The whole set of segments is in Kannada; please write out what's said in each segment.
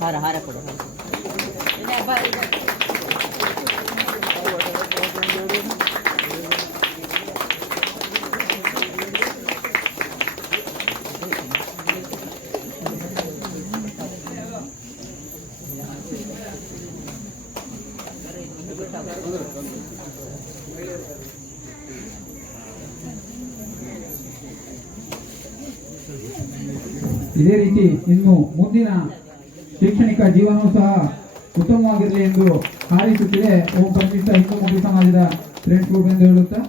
ಹಾರ ಹಾರ ಕೊಡು ಇಲ್ಲ, ಬಾ, ಇದೇ ರೀತಿ ಇನ್ನು ಮುಂದಿನ ಶೈಕ್ಷಣಿಕ ಜೀವನವೂ ಸಹ ಉತ್ತಮವಾಗಿರಲಿ ಎಂದು ಹಾರೈಸುತ್ತಿದೆ ಓಂ ಪರಿಶಿಷ್ಟ ಹಿಂದೂ ಮುಖ್ಯ ಸಮಾಜದ ಫ್ರೆಂಡ್ಸ್ ಗ್ರೂಪ್ ಎಂದು ಹೇಳುತ್ತಾ?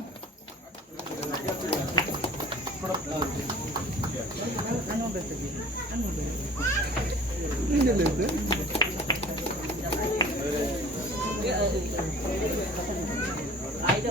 ಆಯ್ತು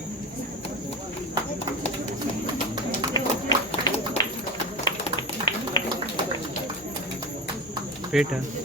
पेट है।